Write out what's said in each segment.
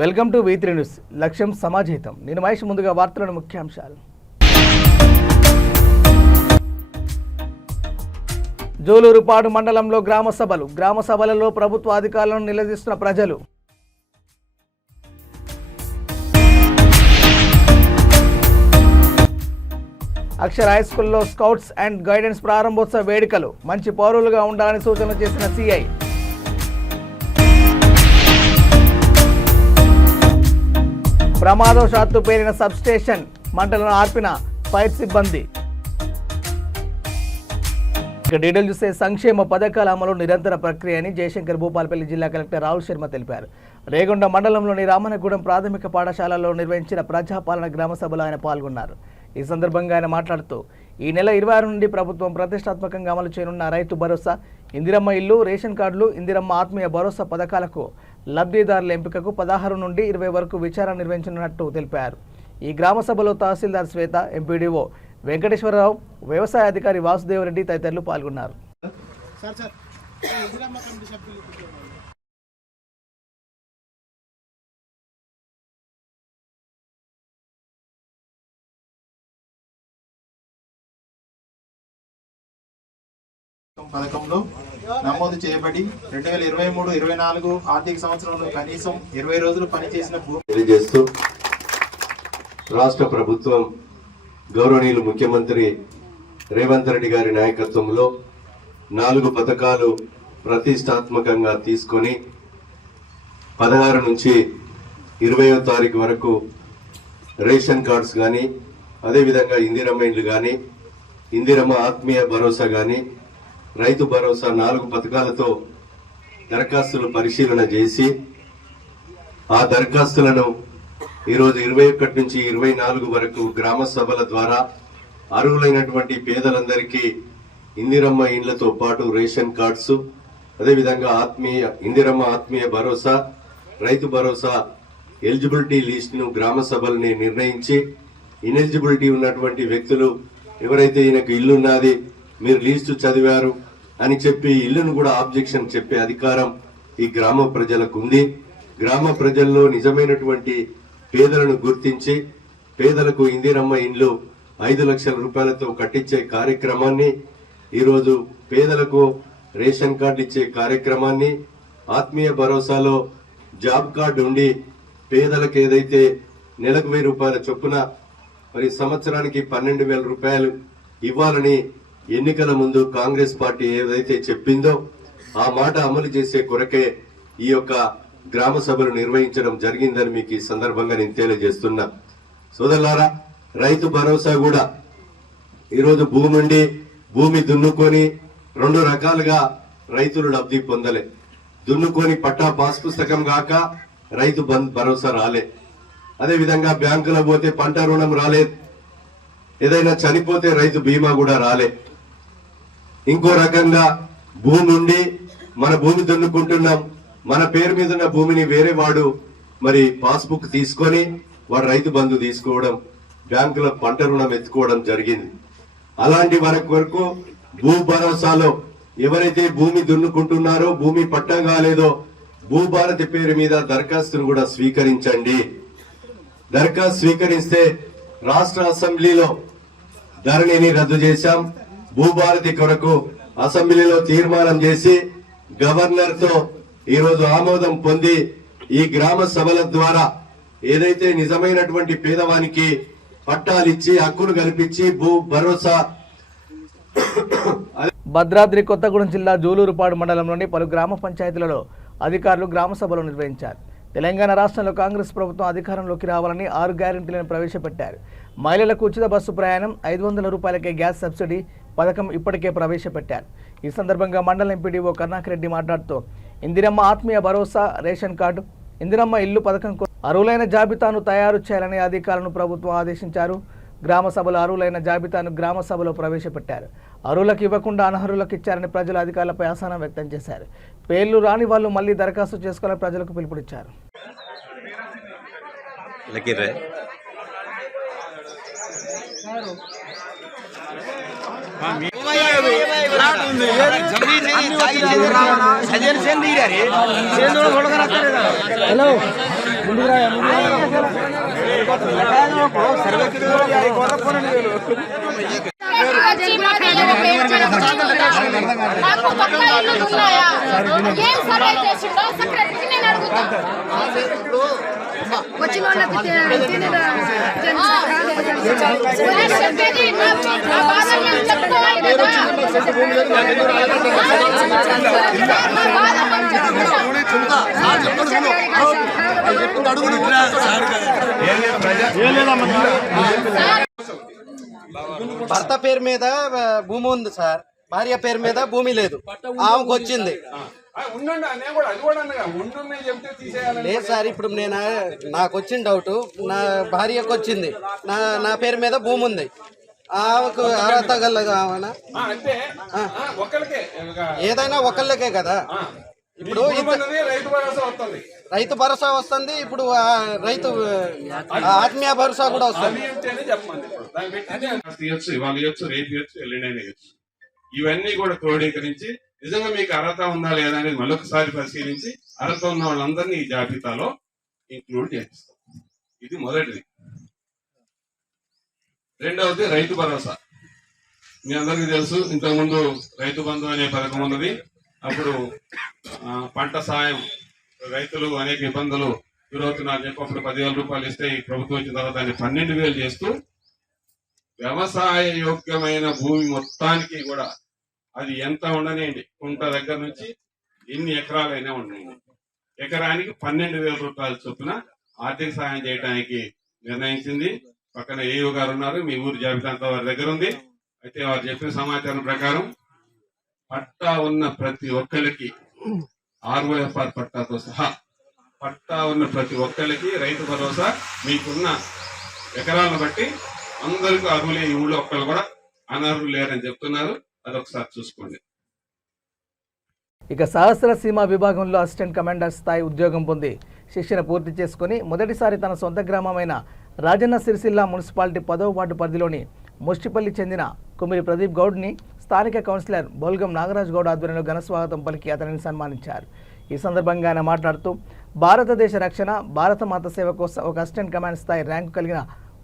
Welcome to V3 news. లక్ష్యం సమాజహితం. నేను మహేష్. ముందుగా వార్తలను ముఖ్యాంశాలు. జూలూరుపాడు మండలంలో గ్రామ సభలలో ప్రభుత్వ అధికారులను నిలదీస్తున్న ప్రజలు. అక్షర హై స్కూల్లో స్కౌట్స్ అండ్ గైడెన్స్ ప్రారంభోత్సవ వేడుకలు. మంచి పౌరులుగా ఉండాలని సూచనలు చేసిన సిఐ. ప్రమాదవశాత్తు పేలిన సబ్స్టేషన్, మంటలను ఆర్పిన ఫైర్ సిబ్బంది. ఇక డీటెయిల్ చూస్తే సంక్షేమ పథకాల అమలు నిరంతర ప్రక్రియ అని జయశంకర్ భూపాలపల్లి జిల్లా కలెక్టర్ రాహుల్ శర్మ తెలిపారు. రేగొండ మండలంలోని రామనగూడెం ప్రాథమిక పాఠశాలలో నిర్వహించిన ప్రజాపాలన గ్రామ సభలో ఆయన పాల్గొన్నారు. ఈ సందర్భంగా ఆయన మాట్లాడుతూ ఈ నెల 26 నుండి ప్రభుత్వం ప్రతిష్టాత్మకంగా అమలు చేయనున్న రైతు భరోసా, ఇందిరమ్మ ఇల్లు, రేషన్ కార్డులు, ఇందిరమ్మ ఆత్మీయ భరోసా పథకాలకు లబ్ధిదారుల ఎంపికకు 16 నుండి 20 వరకు విచారణ నిర్వహించనున్నట్టు తెలిపారు. ఈ గ్రామ సభలో తహసీల్దార్ శ్వేత, ఎంపీడీఓ వెంకటేశ్వరరావు, వ్యవసాయ అధికారి వాసుదేవరెడ్డి తదితరులు పాల్గొన్నారు. పథకంలో నమోదు చేయబడి 2023-24 ఆర్థిక సంవత్సరంలో కనీసం 20 రోజులు పనిచేసిన తెలియజేస్తూ రాష్ట్ర ప్రభుత్వం గౌరవనీయులు ముఖ్యమంత్రి రేవంత్ రెడ్డి గారి నాయకత్వంలో 4 పథకాలు ప్రతిష్టాత్మకంగా తీసుకొని 16 నుంచి 20వ తారీఖు వరకు రేషన్ కార్డ్స్ కానీ, అదేవిధంగా ఇందిరమ్మ ఇండ్లు కానీ, ఇందిరమ్మ ఆత్మీయ భరోసా కానీ, రైతు భరోసా 4 పథకాలతో దరఖాస్తులు పరిశీలన చేసి ఆ దరఖాస్తులను ఈరోజు 21 నుంచి 24 వరకు గ్రామ సభల ద్వారా అర్హులైనటువంటి పేదలందరికీ ఇందిరమ్మ ఇండ్లతో పాటు రేషన్ కార్డ్స్, అదేవిధంగా ఇందిరమ్మ ఆత్మీయ భరోసా, రైతు భరోసా ఎలిజిబిలిటీ లిస్టును గ్రామ సభల్ని నిర్ణయించి, ఇనెలిజిబిలిటీ ఉన్నటువంటి వ్యక్తులు ఎవరైతే ఈయనకు ఇల్లున్నది, మీరు లిస్టు చదివారు అని చెప్పి ఇల్లును కూడా ఆబ్జెక్షన్ చెప్పే అధికారం ఈ గ్రామ ప్రజలకు ఉంది. గ్రామ ప్రజల్లో నిజమైనటువంటి పేదలను గుర్తించి పేదలకు ఇందిరమ్మ ఇండ్లు 5 లక్షల రూపాయలతో కట్టించే కార్యక్రమాన్ని, ఈరోజు పేదలకు రేషన్ కార్డు ఇచ్చే కార్యక్రమాన్ని, ఆత్మీయ భరోసాలో జాబ్ కార్డు ఉండి పేదలకు ఏదైతే నెలకు 1000 రూపాయల చొప్పున మరి సంవత్సరానికి 12,000 రూపాయలు ఇవ్వాలని ఎన్నికల ముందు కాంగ్రెస్ పార్టీ ఏదైతే చెప్పిందో ఆ మాట అమలు చేసే కొరకే ఈ యొక్క గ్రామ సభలు నిర్వహించడం జరిగిందని మీకు ఈ సందర్భంగా నేను తెలియజేస్తున్నా. సోదరులారా, రైతు భరోసా కూడా ఈరోజు భూమి దున్నుకొని 2 రకాలుగా రైతులు లబ్ధి పొందలే. దున్నుకొని పట్టా పాస్ పుస్తకం కాక రైతు భరోసా రాలే. అదేవిధంగా బ్యాంకులో పోతే పంట రుణం రాలేదు. ఏదైనా చనిపోతే రైతు బీమా కూడా రాలే. ఇంకో రకంగా భూమి ఉండి మన భూమి దున్నుకుంటున్నాం, మన పేరు మీద ఉన్న భూమిని వేరే వాడు మరి పాస్బుక్ తీసుకొని వాడు రైతు బంధు తీసుకోవడం, బ్యాంకులో పంట రుణం ఎత్తుకోవడం జరిగింది. అలాంటి వరకు భూ భరోసాలో ఎవరైతే భూమి దున్నుకుంటున్నారో, భూమి పట్టా కాలేదో భూభారతి పేరు మీద దరఖాస్తును కూడా స్వీకరించండి. దరఖాస్తు స్వీకరిస్తే రాష్ట్ర అసెంబ్లీలో ధరణిని రద్దు చేశాం. భూభారతి కొరకు అసెంబ్లీలో తీర్మానం చేసి గవర్నర్ తో ఈరోజు ఆమోదం పొంది ఈ గ్రామ సభల ద్వారా ఏదైతే నిజమైనటువంటి పేదవానికి పట్టాలిచ్చి హక్కును కల్పించి భూ భరోసా. భద్రాద్రి కొత్తగూడెం జిల్లా జూలూరుపాడు మండలంలోని పలు గ్రామ పంచాయతీలలో అధికారులు గ్రామ సభలు నిర్వహించారు. తెలంగాణ రాష్ట్రంలో కాంగ్రెస్ ప్రభుత్వం అధికారంలోకి రావాలని 6 గ్యారెంటీలను ప్రవేశపెట్టారు. మహిళలకు ఉచిత బస్సు ప్రయాణం, 500 రూపాయలకే గ్యాస్ సబ్సిడీ పథకం ఇప్పటికే ప్రవేశపెట్టారు. ఈ సందర్భంగా మండల ఎంపీడీఓ కరుణాకర్ రెడ్డి మాట్లాడుతూ ఇందిరమ్మ ఆత్మీయ భరోసా, రేషన్ కార్డు, ఇందిరమ్మ ఇల్లు పథకం అర్హులైన జాబితాను తయారు చేయాలని అధికారులను ప్రభుత్వం ఆదేశించారు. గ్రామ సభలో అర్హులైన జాబితాను గ్రామ సభలో ప్రవేశపెట్టారు. అర్హులకు ఇవ్వకుండా అనర్హులకు ఇచ్చారని ప్రజలు అధికారులపై అసహనం వ్యక్తం చేశారు. పేర్లు రాని వాళ్ళు మళ్లీ దరఖాస్తు చేసుకోవాలని ప్రజలకు పిలుపునిచ్చారు. हेलो వచ్చిన భర్త పేరు మీద భూమి ఉంది సార్, భార్య పేరు మీద భూమి లేదు, ఆమెకు వచ్చింది. లేదు సార్, ఇప్పుడు నాకు వచ్చిన డౌట్, నా భార్యకు వచ్చింది, నా పేరు మీద భూమి ఉంది, ఆమెకు అర్హత గలదా? ఏదైనా ఒకళ్ళకే కదా. ఇప్పుడు రైతు భరోసా వస్తుంది, ఇప్పుడు రైతు ఆత్మీయ భరోసా కూడా వస్తుంది. ఇవన్నీ కూడా క్రోడీకరించి నిజంగా మీకు అర్హత ఉందా లేదా అనేది మరొకసారి పరిశీలించి అర్హత ఉన్న వాళ్ళందరినీ ఈ జాబితాలో ఇంక్లూడ్ చేపిస్తాం. ఇది మొదటిది. రెండవది రైతు భరోసా. మీ అందరికీ తెలుసు, ఇంతకుముందు రైతు బంధు అనే పథకం ఉన్నది. అప్పుడు పంట సాయం రైతులు అనేక ఇబ్బందులు గురవుతున్నారు చెప్పి అప్పుడు 10,000 రూపాయలు ఇస్తే ఈ ప్రభుత్వం వచ్చిన తర్వాత దాన్ని 12,000 చేస్తూ వ్యవసాయ యోగ్యమైన భూమి మొత్తానికి కూడా అది ఎంత ఉండనేయండి, కుంట దగ్గర నుంచి ఎన్ని ఎకరాలైనా ఉండనండి, ఎకరానికి 12,000 రూపాయల చొప్పున ఆర్థిక సాయం చేయడానికి నిర్ణయించింది. పక్కన ఏయూ గారు ఉన్నారు, మీ ఊరు జాబితా అంతా వారి దగ్గర ఉంది. అయితే వారు చెప్పిన సమాచారం ప్రకారం పట్టా ఉన్న ప్రతి ఒక్కరికి ROFR పట్టాతో సహా పట్టా ఉన్న ప్రతి ఒక్కరికి రైతు భరోసా మీకున్న ఎకరాలను బట్టి అందరికీ అర్హులే. ఈ ఊళ్ళో ఒక్కరు కూడా అనర్హులు లేరని చెప్తున్నారు. అదొకసారి చూసుకోండి. ఇక సహస్ర సీమ విభాగంలో అసిస్టెంట్ కమాండర్ స్థాయి ఉద్యోగం పొంది శిక్షణ పూర్తి చేసుకుని మొదటిసారి తన సొంత గ్రామమైన రాజన్న సిరిసిల్ల మున్సిపాలిటీ 10వ వార్డు పరిధిలోని ముష్టిపల్లి చెందిన కుమిరి ప్రదీప్ గౌడ్ని స్థానిక కౌన్సిలర్ బోల్గం నాగరాజ్ గౌడ్ ఆధ్వర్యంలో ఘన స్వాగతం పలికి అతనిని సన్మానించారు. ఈ సందర్భంగా ఆయన మాట్లాడుతూ భారతదేశ రక్షణ, భారత మాత సేవ కోసం ఒక అసిస్టెంట్ కమాండ్ స్థాయి ర్యాంకు కలిగిన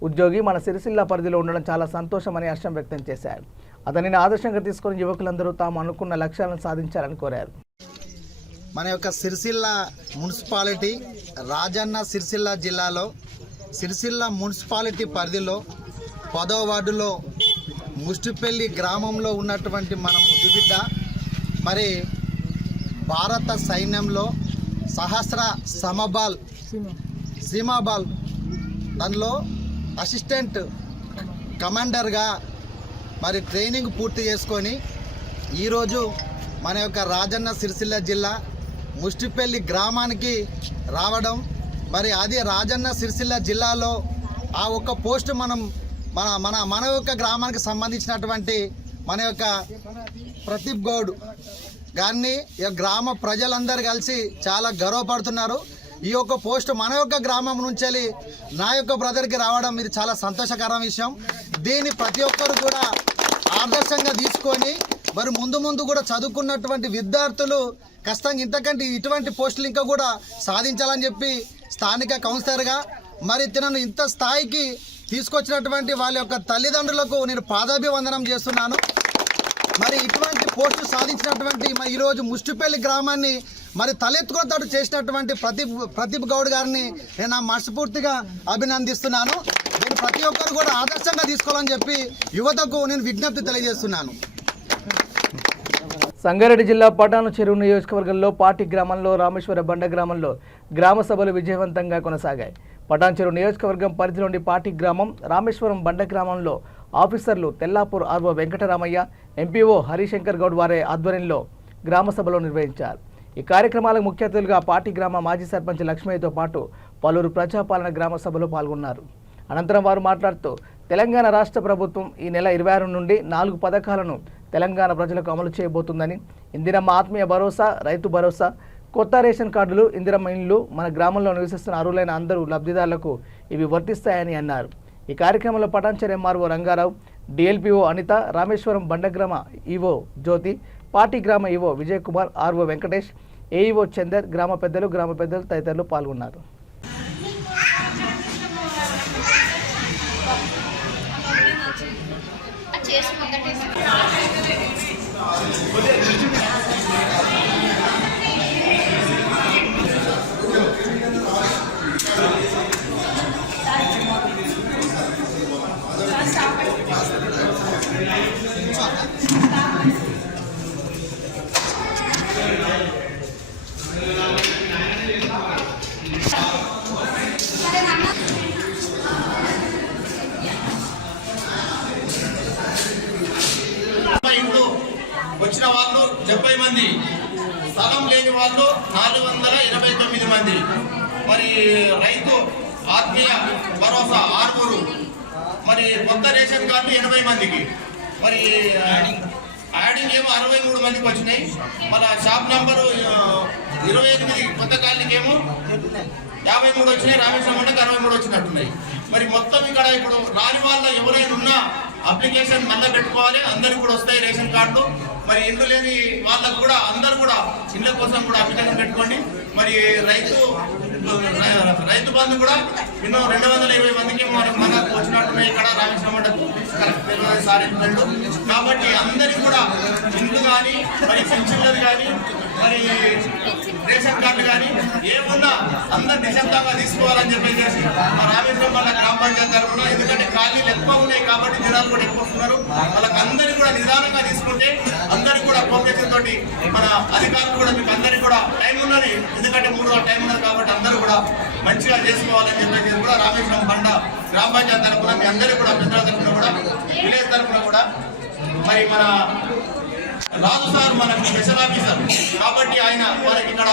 ఉద్యోగి మన సిరిసిల్ల పరిధిలో ఉండడం చాలా సంతోషమని హర్షం వ్యక్తం చేశారు. అతనిని ఆదర్శంగా తీసుకుని యువకులందరూ తాము అనుకున్న లక్ష్యాలను సాధించాలని కోరారు. మన యొక్క సిరిసిల్ల మున్సిపాలిటీ రాజన్న సిరిసిల్ల జిల్లాలో సిరిసిల్ల మున్సిపాలిటీ పరిధిలో 10వ వార్డులో ముష్టిపల్లి గ్రామంలో ఉన్నటువంటి మన ముద్దుబిడ్డ మరి భారత సైన్యంలో సహస్ర సీమాబాల్ దానిలో అసిస్టెంట్ కమాండర్గా మరి ట్రైనింగ్ పూర్తి చేసుకొని ఈరోజు మన యొక్క రాజన్న సిరిసిల్ల జిల్లా ముష్టిపల్లి గ్రామానికి రావడం, మరి అది రాజన్న సిరిసిల్ల జిల్లాలో ఆ ఒక్క పోస్టు మన యొక్క గ్రామానికి సంబంధించినటువంటి మన యొక్క ప్రదీప్ గౌడ్ గారిని గ్రామ ప్రజలందరూ కలిసి చాలా గర్వపడుతున్నారు. ఈ యొక్క పోస్ట్ మన యొక్క గ్రామం నుంచి నా యొక్క బ్రదర్కి రావడం ఇది చాలా సంతోషకరమైన విషయం. దీన్ని ప్రతి ఒక్కరు కూడా ఆదర్శంగా తీసుకొని మరి ముందు కూడా చదువుకున్నటువంటి విద్యార్థులు ఖచ్చితంగా ఇంతకంటే ఇటువంటి పోస్టులు ఇంకా కూడా సాధించాలని చెప్పి స్థానిక కౌన్సిలర్గా మరి తనను ఇంత స్థాయికి తీసుకొచ్చినటువంటి వాళ్ళ యొక్క తల్లిదండ్రులకు నేను పాదాభివందనం చేస్తున్నాను. మరి ఇటువంటి పోస్టు సాధించినటువంటి ఈరోజు ముష్టిపల్లి గ్రామాన్ని మరి తలెత్తుకున్నట్టు చేసినటువంటి ప్రదీప్ గౌడ్ గారిని నేను మనస్ఫూర్తిగా అభినందిస్తున్నాను. నేను ప్రతి ఒక్కరు కూడా ఆదర్శంగా తీసుకోవాలని చెప్పి యువతకు నేను విజ్ఞప్తి తెలియజేస్తున్నాను. సంగారెడ్డి జిల్లా పటాను చెరువు నియోజకవర్గంలో పాటి గ్రామంలో రామేశ్వర బండ గ్రామంలో గ్రామ సభలు విజయవంతంగా కొనసాగాయి. పటాన్ చెరువు నియోజకవర్గం పరిధిలోని పాటి గ్రామం, రామేశ్వరం బండ గ్రామంలో ఆఫీసర్లు తెల్లాపూర్ ఆర్వో వెంకటరామయ్య, ఎంపీఓ హరిశంకర్ గౌడ్ వారి ఆధ్వర్యంలో గ్రామ సభలు నిర్వహించారు. ఈ కార్యక్రమాలకు ముఖ్య అతిథులుగా పాటి గ్రామ మాజీ సర్పంచ్ లక్ష్మయ్యతో పాటు పలువురు ప్రజాపాలన గ్రామ సభలో పాల్గొన్నారు. అనంతరం వారు మాట్లాడుతూ తెలంగాణ రాష్ట్ర ప్రభుత్వం ఈ నెల 26 నుండి 4 పథకాలను తెలంగాణ ప్రజలకు అమలు చేయబోతుందని, ఇందిరమ్మ ఆత్మీయ భరోసా, రైతు భరోసా, కొత్త రేషన్ కార్డులు, ఇందిరమ్మ ఇండ్లు మన గ్రామంలో నివసిస్తున్న అర్హులైన అందరూ లబ్ధిదారులకు ఇవి వర్తిస్తాయని అన్నారు. ఈ కార్యక్రమంలో పటాన్చెరు ఎంఆర్ఓ రంగారావు, డిఎల్పిఓ అనిత, రామేశ్వరం బండగ్రామ ఈవో జ్యోతి, పాటి గ్రామ EO Vijay Kumar, RO Venkatesh, AEO Chandar, గ్రామ పెద్దలు తదితరులు పాల్గొన్నారు. ఇంట్లో వచ్చిన వాళ్ళు 70 మంది, స్థలం లేని వాళ్ళు 429 మంది. మరి రైతు ఆత్మీయ భరోసా 6, మరి కొత్త రేషన్ కార్డు 80 మందికి, మరి యాడింగ్ ఏమో 63 మందికి వచ్చినాయి. మన షాప్ నంబరు 28 కొత్త కాలనీకి ఏమో 53 వచ్చినాయి. రామేశ్వరం మండకి 63 వచ్చినట్టున్నాయి. మరి మొత్తం ఇక్కడ ఇప్పుడు రాని వాళ్ళ ఎవరైనా ఉన్నా అప్లికేషన్ మళ్ళీ పెట్టుకోవాలి. అందరికి కూడా వస్తాయి రేషన్ కార్డులు. మరి ఇండ్లు లేని వాళ్ళకు కూడా అందరు కూడా ఇళ్ళ కోసం కూడా అప్లికేషన్ పెట్టుకోండి. మరి రైతు బంధు కూడా ఎన్నో 220 మందికి మనకు వచ్చినట్టున్నాయి ఇక్కడ రామేశ్వరం మండకు. కాబట్టి అందరికి కూడా ఇండ్లు కానీ, మరి పెన్షన్లు కానీ, మరి రేషన్ కార్డు కానీ ఏమున్నా అందరు నిశ్శబ్దంగా తీసుకోవాలని చెప్పేసి మా రామేశ్వరం మండల గ్రామ పంచాయతీ తరఫున, ఎందుకంటే ఖాళీలు ఎక్కువ ఉన్నాయి కాబట్టి జనాలు కూడా ఎక్కువ వస్తున్నారు. వాళ్ళకి అందరికీ కూడా నిదానంగా తీసుకుంటే అందరికి కూడా కోఆపరేషన్ తోటి మన అధికారులు కూడా మీకు అందరికీ కూడా టైం ఉన్నది, ఎందుకంటే 3 రోజుల టైం ఉన్నది కాబట్టి అందరూ కూడా మంచిగా చేసుకోవాలని చెప్పేసి కూడా రామేశ్వరం బండ గ్రామ పంచాయతీ తరఫున మీ అందరికీ కూడా పెద్దల తరఫున కూడా విలేజ్ తరఫున కూడా మరి మన రాజు సార్ మనకు స్పెషల్ ఆఫీసర్ కాబట్టి ఆయన మనకి ఇక్కడ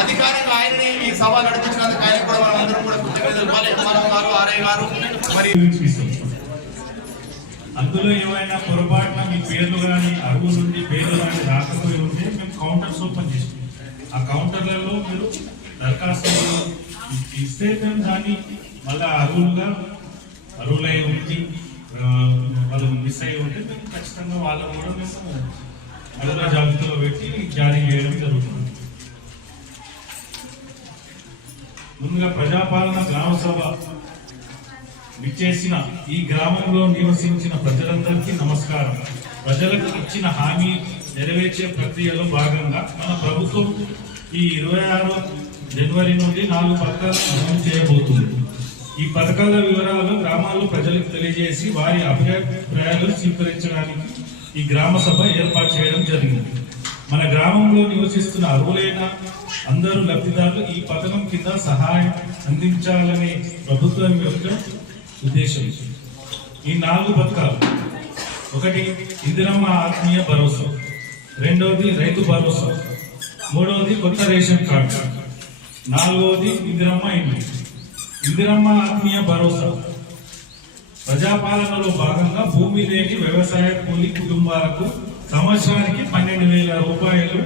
అధికారిక ఆయనని ఈ సభ నడిపించినందుకు ఆయన కూడా మనం అందరం కూడా కృతజ్ఞతలు. మనం గారు, ఆర్ఐ గారు, మరి అందులో ఏమైనా పొరపాటున మీ పేర్లు కానీ అరువు నుండి పేర్లు కానీ రాకపోయి ఉంటే మేము కౌంటర్స్ ఓపెన్ చేస్తాం. ఆ కౌంటర్లలో మీరు దరఖాస్తులు ఇస్తే మేము దాన్ని మళ్ళీ అరువులై ఉండి వాళ్ళు మిస్ అయ్యి ఉంటే మేము ఖచ్చితంగా వాళ్ళని కూడా మేము అరువుల జాబితాలో పెట్టి జారీ చేయడం జరుగుతుంది. ముందుగా ప్రజాపాలన గ్రామ సభ విచ్చేసిన ఈ గ్రామంలో నివసించిన ప్రజలందరికీ నమస్కారం. ప్రజలకు ఇచ్చిన హామీ నెరవేర్చే ప్రక్రియలో భాగంగా మన ప్రభుత్వం ఈ 26 జనవరి నుండి 4 పథకాలు అమలు చేయబోతుంది. ఈ పథకాల వివరాలు గ్రామాల్లో ప్రజలకు తెలియజేసి వారి అభిప్రాయాలు స్వీకరించడానికి ఈ గ్రామ సభ ఏర్పాటు చేయడం జరిగింది. మన గ్రామంలో నివసిస్తున్న అర్హులైన అందరూ లబ్ధిదారులు ఈ పథకం కింద సహాయం అందించాలనే ప్రభుత్వం యొక్క ఉద్దేశం. ఈ 4 పథకాలు: 1 ఇందిరమ్మ ఆత్మీయ భరోసా, 2వది రైతు భరోసా, 3వది కొత్త రేషన్ కార్డు, 4వది ఇందిరమ్మ ఇండ్లు. ఇందిరమ్మ ఆత్మీయ భరోసా ప్రజాపాలనలో భాగంగా భూమి లేని వ్యవసాయ కూలీ కుటుంబాలకు సంవత్సరానికి 12,000 రూపాయలు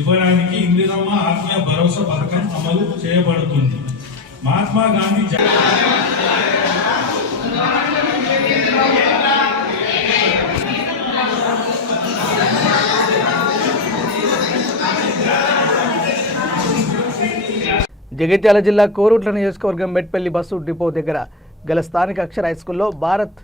ఇవ్వడానికి ఇందిరమ్మ ఆత్మీయ భరోసా పథకం అమలు చేయబడుతుంది. మహాత్మా గాంధీ జగిత్యాల జిల్లా కోరుట్ల నియోజకవర్గం మెట్పల్లి బస్సు డిపో దగ్గర గల స్థానిక అక్షర హైస్కూల్లో భారత్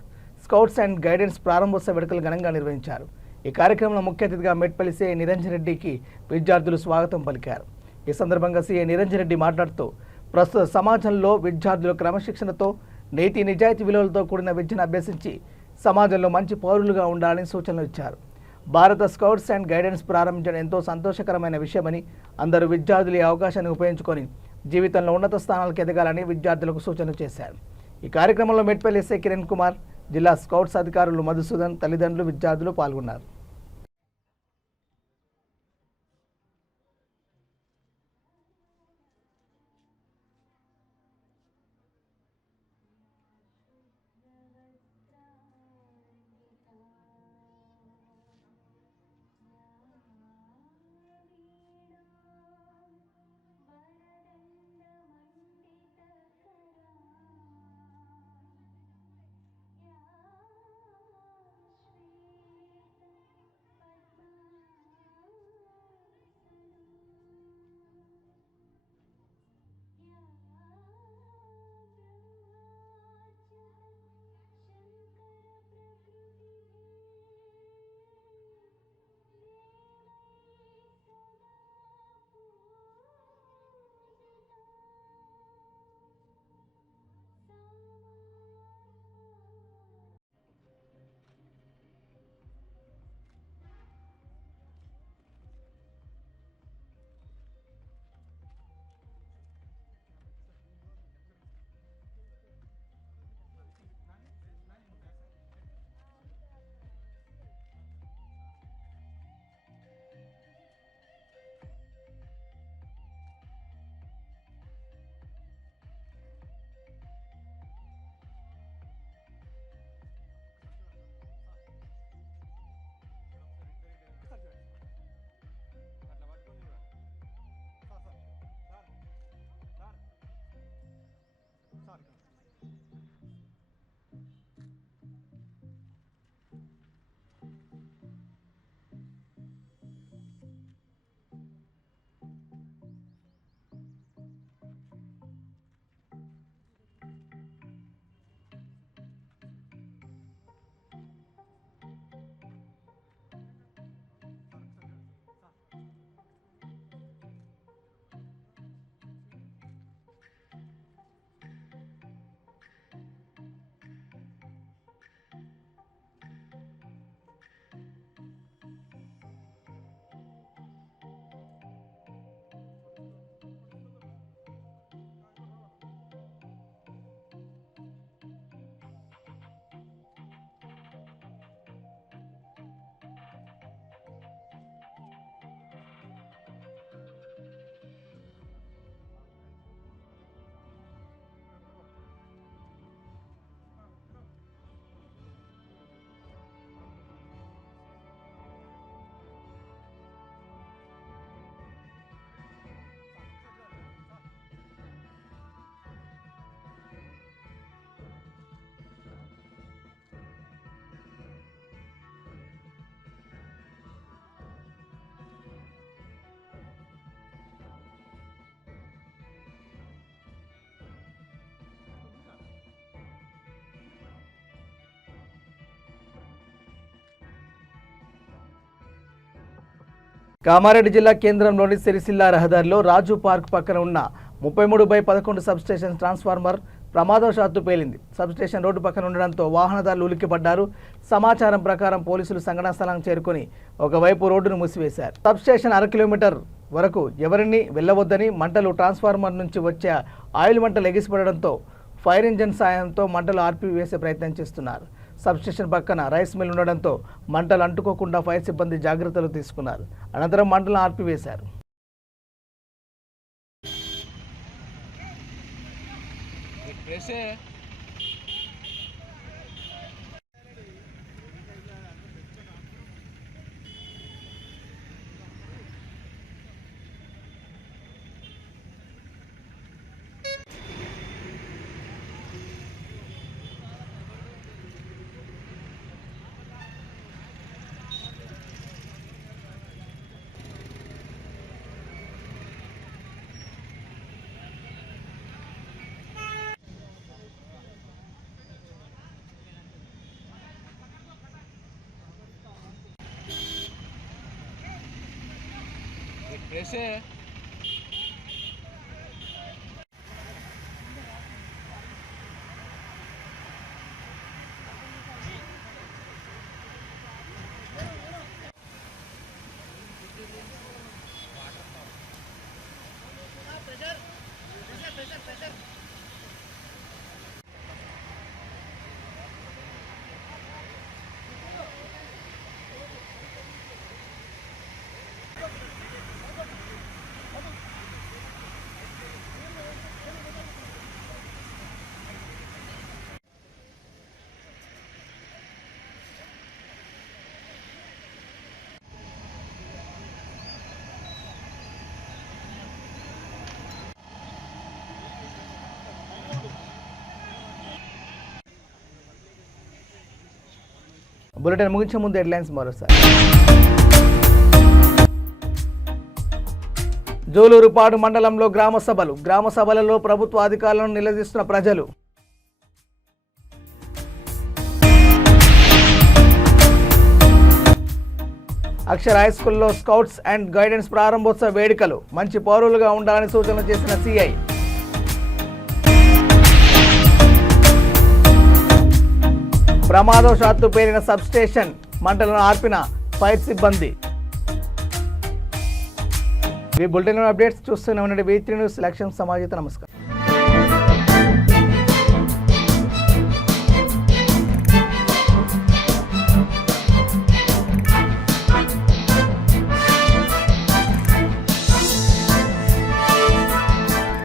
స్కౌట్స్ అండ్ గైడెన్స్ ప్రారంభోత్సవ వేడుకలు ఘనంగా నిర్వహించారు. ఈ కార్యక్రమంలో ముఖ్య అతిథిగా మెట్పల్లి సిఐ నిరంజన్ రెడ్డికి విద్యార్థులు స్వాగతం పలికారు. ఈ సందర్భంగా సిఐ నిరంజన్ రెడ్డి మాట్లాడుతూ ప్రస్తుత సమాజంలో విద్యార్థులు క్రమశిక్షణతో నీతి నిజాయితీ విలువలతో కూడిన విద్యను అభ్యసించి సమాజంలో మంచి పౌరులుగా ఉండాలని సూచనలు ఇచ్చారు. భారత స్కౌట్స్ అండ్ గైడెన్స్ ప్రారంభించడం ఎంతో సంతోషకరమైన విషయమని, అందరూ విద్యార్థులు ఈ అవకాశాన్ని ఉపయోగించుకొని జీవితంలో ఉన్నత స్థానాలకు ఎదగాలని విద్యార్థులకు సూచనలు చేశారు. ఈ కార్యక్రమంలో మెట్పల్లి ఎస్ఐ కిరణ్ కుమార్, జిల్లా స్కౌట్స్ అధికారులు మధుసూదన్, తల్లిదండ్రులు, విద్యార్థులు పాల్గొన్నారు. కామారెడ్డి జిల్లా కేంద్రంలోని సిరిసిల్ల రహదారిలో రాజు పార్క్ పక్కన ఉన్న 33/11 సబ్స్టేషన్ ట్రాన్స్ఫార్మర్ ప్రమాదవశాత్తు పేలింది. సబ్స్టేషన్ రోడ్డు పక్కన ఉండడంతో వాహనదారులు ఉలిక్కిపడ్డారు. సమాచారం ప్రకారం పోలీసులు సంఘటనా స్థలానికి చేరుకుని ఒకవైపు రోడ్డును మూసివేశారు. సబ్స్టేషన్ 1/2 కిలోమీటర్ వరకు ఎవరిని వెళ్లవద్దని, మంటలు ట్రాన్స్ఫార్మర్ నుంచి వచ్చే ఆయిల్ మంటలు ఎగిసిపడడంతో ఫైర్ ఇంజిన్ సాయంతో మంటలు ఆర్పివేసే ప్రయత్నం చేస్తున్నారు. సబ్స్టేషన్ పక్కన రైస్ మిల్ ఉండడంతో మంటలు అంటుకోకుండా ఫైర్ సిబ్బంది జాగ్రత్తలు తీసుకున్నారు. అనంతరం మంటలను ఆర్పివేశారు. బులెటిన్ ముగించే ముందు హెడ్లైన్స్ మరోసారి. జోలూరుపాడు మండలంలో గ్రామ సభలలో ప్రభుత్వ అధికారులను నిలదీస్తున్న ప్రజలు. అక్షర హై స్కూల్లో స్కౌట్స్ అండ్ గైడెన్స్ ప్రారంభోత్సవ వేడుకలు. మంచి పౌరులుగా ఉండాలని సూచనలు చేసిన సిఐ. ప్రమాదవశాత్తు పేలిన సబ్స్టేషన్, మంటలను ఆర్పిన ఫైర్ సిబ్బంది. ఈ బులెటిన్ అప్డేట్స్ చూస్తూనే ఉండండి. V3 news. లక్ష్యం సమాజత. నమస్కారం.